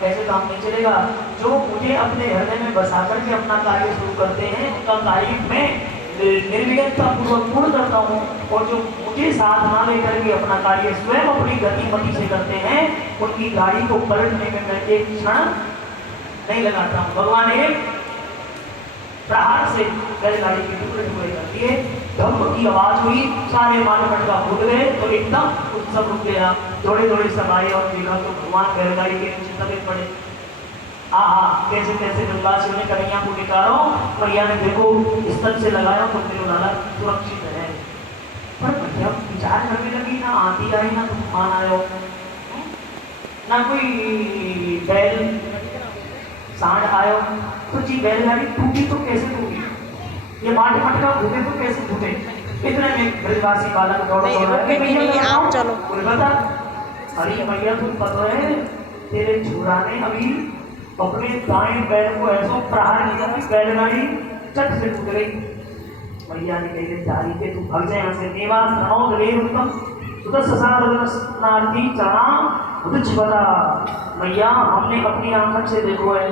कैसे काम नहीं चलेगा? जो मुझे अपने हृदय में बसा करके अपना कार्य शुरू करते हैं उनका कार्य मैं निर्विघ्नता पूर्वक पूर्ण करता हूँ, और जो मुझे साथ ना लेकर के अपना कार्य स्वयं अपनी गतिमति से करते हैं उनकी गाड़ी को पलटने में मैं एक क्षण नहीं लगाता हूँ। भगवान एक प्रहार से बैलगाड़ी के टुकड़े टुकड़े कर दिए, धम्म की आवाज हुई, सारे माल मटका फूट गए, तो एकदम उत्सव रुक गया। थोड़े थोड़े सब आए और देखा तो भगवान बैलगाड़ी के नीचे दबे पड़े। आहा, कैसे कैसे गंगाशिव ने कन्हैया को निकालो, भैया ने देखो स्तन से लगाया तो मेरे लाला सुरक्षित है। पर भैया विचार करने लगी, ना आंधी आई ना तूफान आयो, ना कोई बैल सांड आयो, तो जी बैलगाड़ी टूटी तो कैसे टूटी, ये माटी मटका फूटे तो कैसे फूटे? इतने में ब्रजवासी बालक दौड़ आप चलो बता, अरे भैया तुम पता है तेरे छुरा ने अभी अपने दाएं पैर को ऐसा प्रहार किया कि बैलगाड़ी चट से टूट गई। भैया ने कही जारी के तू भाग जाए यहाँ से, निवास रहो रे उत्तम सुदर्शनार्थी चढ़ा उदच बता। भैया हमने अपनी आंखों से देखो है।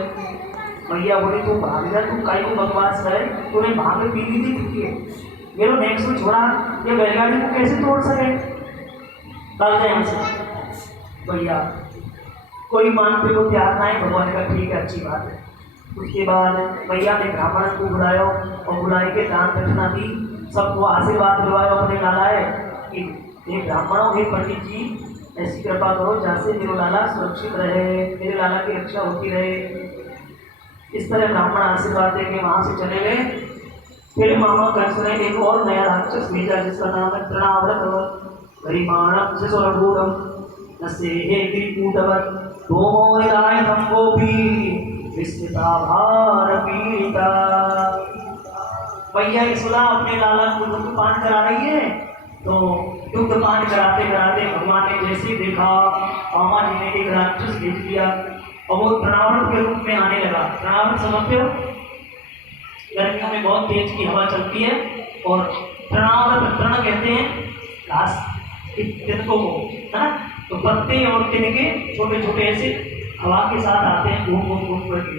भैया बोले तू भाग जा, तू काई को बकवास करे, तूने भाग पीली थी टूटी है, ये लो नेक्स्ट में छोड़ा, ये बैलगाड़ी को कैसे तोड़ सके? भाग जाए यहाँ से। भैया कोई मानते को तैयार ना है, भगवान का ठीक है अच्छी बात है। उसके बाद भैया ने ब्राह्मण को बुलाया और बुलाए के दान दक्षिणा दी, सबको आशीर्वाद दिलवाया अपने लालाए कि हे ब्राह्मणों, हे पंडित जी ऐसी कृपा करो जहाँ से मेरे लाला सुरक्षित रहे, मेरे लाला की रक्षा होती रहे। इस तरह ब्राह्मण आशीर्वाद देके वहां से चले गए। फिर मामा कंस ने एक और नया राक्षस भेजा जिसका नाम है तृणाव्रत गरिमाणम शिशुरगूढ़म नसे हे गिरिकूटवत् धूमो निराय गोपी विस्मिता भार पीड़िता। भैया यशोदा अपने लाला को दुग्धपान करा रही है, तो दुग्धपान कराते कराते भगवान ने जैसे देखा मामा जी ने एक राक्षस भेज दिया और वो तृणाव्रत के रूप में आने लगा। तृणाव्रत समझते हो, गर्मियों में बहुत तेज की हवा चलती है और तृणाव्रत, तृण कहते हैं घास तिनकों को, है ना, तो पत्ते और तिनके छोटे छोटे ऐसे हवा के साथ आते हैं घूम घूम घूम करके।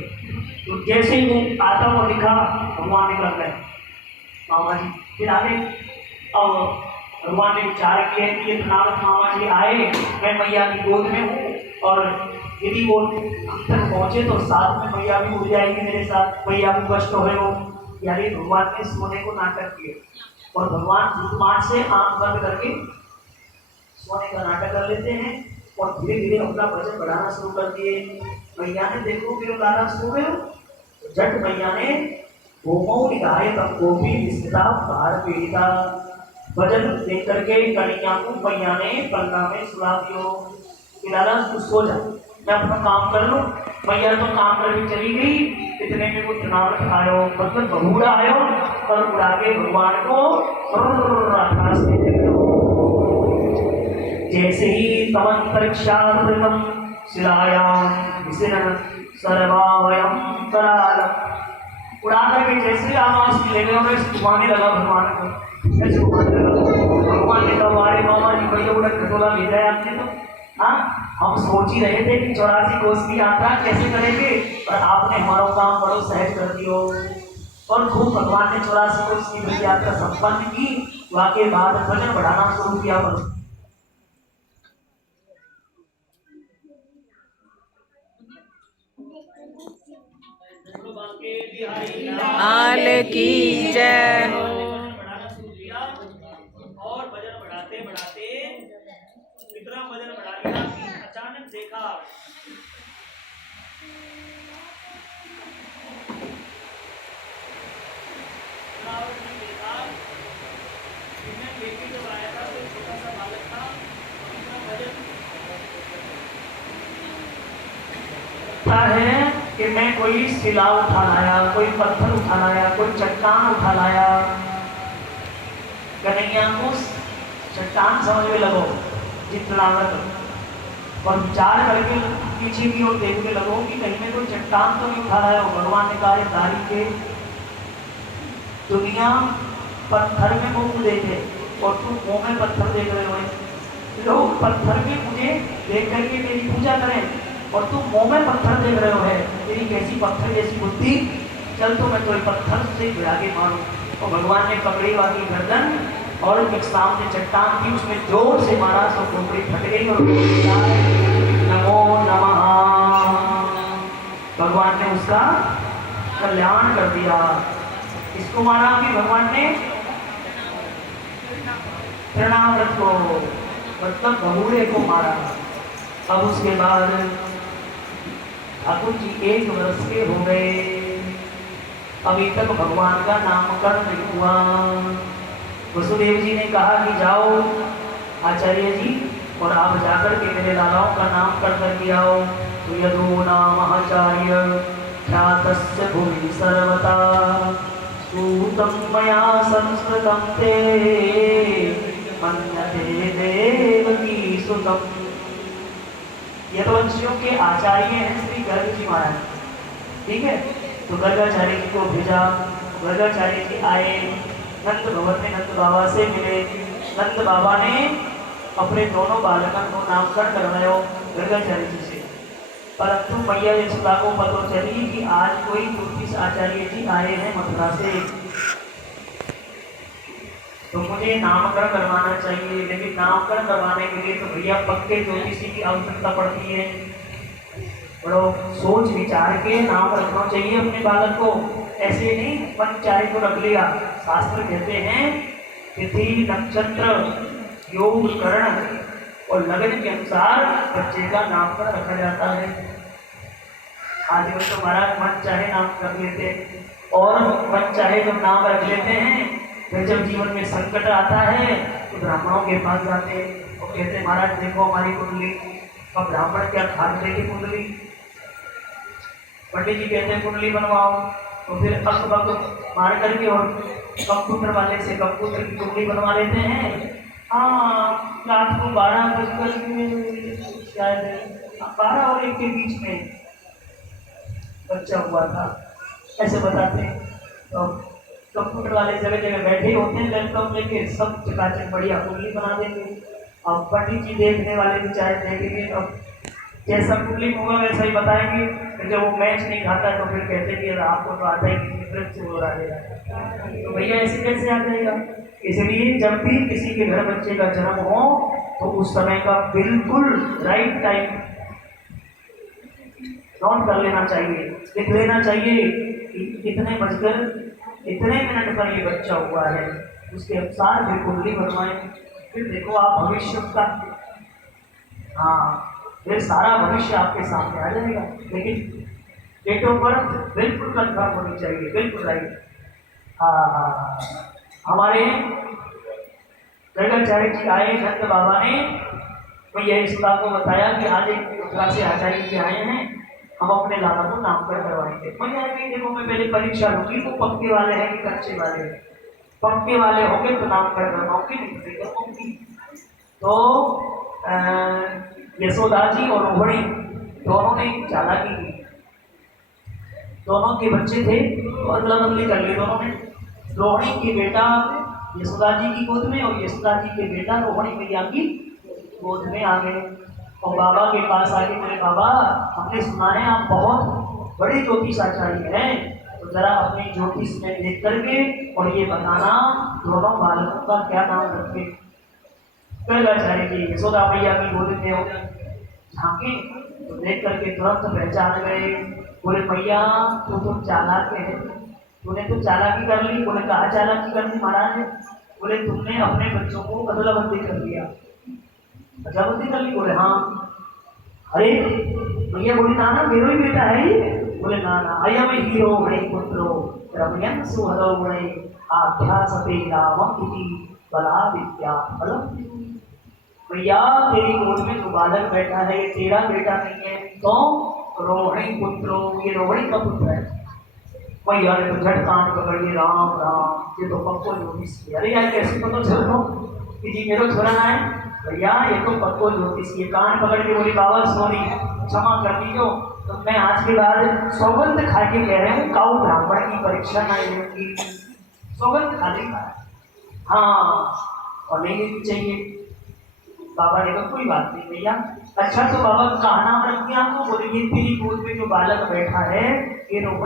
तो जैसे ही वो आता हुआ दिखा भगवान निकल गए मामा जी। फिर आगे अब भगवान ने विचार किया कि ये तृणाव्रत मामा जी आए, मैं मैया की गोद में हूँ और यदि वो तक पहुंचे तो साथ में मैया भी उड़ जाएगी मेरे साथ, मैया भी कष्ट हो हो। यानी भगवान ने सोने को नाटक किया और भगवान बुद्धमान से आंख बंद करके सोने का नाटक कर लेते हैं और धीरे धीरे अपना वजन बढ़ाना शुरू कर दिए। मैया ने देखो मेरे लाला सो गए, तो झट मैया ने होमो निकाय तब को भी विस्मिता भार पीड़िता वजन देख करके कन्हैया को मैया ने पलना में सुला दियो कि लाला तू सो जा, मैं अपना काम कर लूँ। मैया तो काम करके चली गई, इतने में वो तृणाव्रत आयो, मतलब बहुड़ा आयो और उड़ा के भगवान को आकाश में फेंक दो। जैसे ही तमंतरिक्षावृतम शिलायाम विसिरन सर्वावयम करालम, उड़ा करके जैसे आवाज ले गए और घुमाने लगा भगवान को, ऐसे घुमाने लगा। भगवान ने कहा अरे मामा जी भैया उड़ा खटोला भेजा है आपने, तो हाँ हम सोच ही रहे थे कि 84 कोस की यात्रा कैसे करेंगे, पर आपने हमारा काम बड़ो सहज कर दियो। और खूब भगवान ने 84 कोस की यात्रा संपन्न की। वाके बाद वजन बढ़ाना शुरू किया। आल की जय हो। बढ़ाना शुरू किया और वजन बढ़ाते बढ़ाते इतना वजन बढ़ा लिया कि अचानक देखा लेके जब आया था तो छोटा सा बालक था, इतना वजन है कि मैं कोई शिला उठा लाया, कोई पत्थर उठा लाया, कोई चट्टान उठा लाया। कन्हैया को चट्टान समझने लगो जितना और विचार करके पीछे की ओर देखने लगो कि कहीं में कोई चट्टान तो नहीं उठा लाया हो। भगवान ने कहा दारी के दुनिया पत्थर में मुंह देखे और तुम मुंह में पत्थर देख रहे हो। लोग पत्थर में मुझे देख करके मेरी पूजा करें, और तुम मुंह में पत्थर देख रहे हो है, तेरी कैसी पत्थर जैसी बुद्धि, चल तो मैं तो पत्थर से गिरा के मारूं। और भगवान ने पकड़ी वाली गर्दन और एक सामने चट्टान थी उसमें जोर से मारा, सब खोपड़ी फट गई और नमो नमः, भगवान ने उसका कल्याण कर दिया। इसको मारा कि भगवान ने प्रणाव्रत को, मतलब भगूड़े को मारा। अब उसके बाद ठाकुर जी 1 वर्ष के हो गए, अभी तक भगवान का नामकरण नहीं हुआ। वसुदेव जी ने कहा कि जाओ आचार्य जी और आप जाकर के मेरे लालाओं का नामकरण करके आओ। तो यदो नाम आचार्य ख्यातस्य भुवि सर्वथा सूतं मया संस्कृतं ते मन्यते देवकी सुतम्। यदुवंशियों के आचार्य हैं श्री गर्ग जी महाराज, ठीक है। तो गर्गाचार्य जी को भेजा, गर्गाचार्य जी आए, नंद भवन में नंद बाबा से मिले। नंद बाबा ने अपने दोनों बालकों को नामकरण करवाया गर्गाचार्य जी से। परंतु मैया यशोदा को पता चली कि आज कोई ज्योतिष आचार्य जी आए हैं मथुरा से, तो मुझे नामकरण करवाना चाहिए। लेकिन नामकरण करवाने के लिए तो भैया पक्के ज्योतिषी की आवश्यकता पड़ती है। बड़ो सोच विचार के नाम रखना चाहिए अपने बालक को, ऐसे नहीं मन चाहे तो रख लिया। शास्त्र कहते हैं तिथि नक्षत्र योग करण और लगन के अनुसार बच्चे का नामकरण रखा जाता है। आज तो हमारा मन चाहे नाम रख लेते और मन चाहे जब नाम रख लेते हैं, फिर जब जीवन में संकट आता है तो ब्राह्मणों के पास जाते और कहते महाराज देखो हमारी कुंडली। अब ब्राह्मण क्या खाते देगी कुंडली, पंडित जी कहते हैं कुंडली बनवाओ, तो फिर अकबक मार करके और कंप्यूटर वाले से कंप्यूटर की कुंडली बनवा लेते हैं। हाँ, रात को 12 बजकर शायद 12 और 1 के बीच में बच्चा हुआ था, ऐसे बताते हैं। तो कंप्यूटर वाले जगह जगह बैठे होते हैं लैपटॉप लेके, सब चकाचक बढ़िया कुंडली बना देंगे। अब पंडित जी देखने वाले बेचारे देखेंगे, अब जैसा कुंडली होगा वैसा ही बताएंगे। फिर जब वो मैच नहीं खाता तो फिर कहते हैं कि आपको तो आता ही नहीं, से हो रहा है। तो भैया ऐसे कैसे आ जाएगा। इसलिए जब भी किसी के घर बच्चे का जन्म हो तो उस समय का बिल्कुल राइट टाइम नोट कर लेना चाहिए, लिख लेना चाहिए कि इतने बजकर इतने मिनट पर ये बच्चा हुआ है, उसके अनुसार फिर कुंडली बनवाएं। फिर देखो आप भविष्य का, हाँ फिर सारा भविष्य आपके सामने आ जाएगा। लेकिन डेट ऑफ बर्थ बिल्कुल कंफर्म होनी चाहिए, बिल्कुल राइट। हाँ, हमारे गर्गाचार्य जी आए, नंद बाबा ने मैया यशोदा को बताया कि आज एक मथुरा से आचार्य जी आए हैं, हम अपने लाला को नामकरण करवाएंगे। मैया कही देखो मैं पहले परीक्षा लूंगी वो पक्के वाले हैं कि कच्चे वाले हैं। पक्के वाले होंगे तो नामकरण करवाऊंगी, नहीं तो करवाऊंगी। तो यशोदा जी और रोहिणी दोनों ने चालाकी की, दोनों के बच्चे थे तो अदला बदली कर ली दोनों ने। रोहिणी के बेटा यशोदा जी की गोद में और यशोदा जी के बेटा रोहिणी मैया की गोद में आ गए और बाबा के पास आके बोले बाबा हमने सुना है आप बहुत बड़े ज्योतिष आचार्य हैं, तो जरा अपनी ज्योतिष में देख करके और ये बताना दोनों बालकों का क्या नाम रखे। गर्गाचार्य जी यशोदा मैया की गोद में झांके तो देख करके तुरंत पहचान गए। बोले मैया तू तो चालाक है, तूने तो चालाकी कर ली। बोले कहा चालाकी कर ली महाराज। बोले तुमने अपने बच्चों को अदला बदली कर लिया, अदला बदली कर ली। बोले हाँ। अरे मैया बोली ना ना मेरा ही बेटा है ये। बोले ना ना अयम हीरो बड़े पुत्रो रमयन सुहरो बड़े आध्यासते रामम इति बला विद्या बलम। भैया तेरी गोद में जो बालक बैठा है ये तेरा बेटा नहीं है, तो रोहिणी पुत्रो, ये रोहिणी का पुत्र है। भैया ने तो झट कान पकड़ लिए, राम राम ये तो पक्को ज्योतिष। अरे यार कैसे पता चल लो कि जी मेरा छोरा ना है। भैया ये तो पक्को ज्योतिष। ये कान पकड़ के बोली बाबा सॉरी क्षमा कर दीजिए, तो मैं आज के बाद सौगंध खा के कह रहे हूँ काऊ ब्राह्मण की परीक्षा ना लेंगी, सौगंध खा लेगा। हाँ और नहीं लेनी चाहिए। बाबा ने कहा कोई बात नहीं भैया। अच्छा तो बाबा कहा नाम रख दिया आपको? बोले ये तेरी गोद में जो बालक बैठा है ये रोहिणी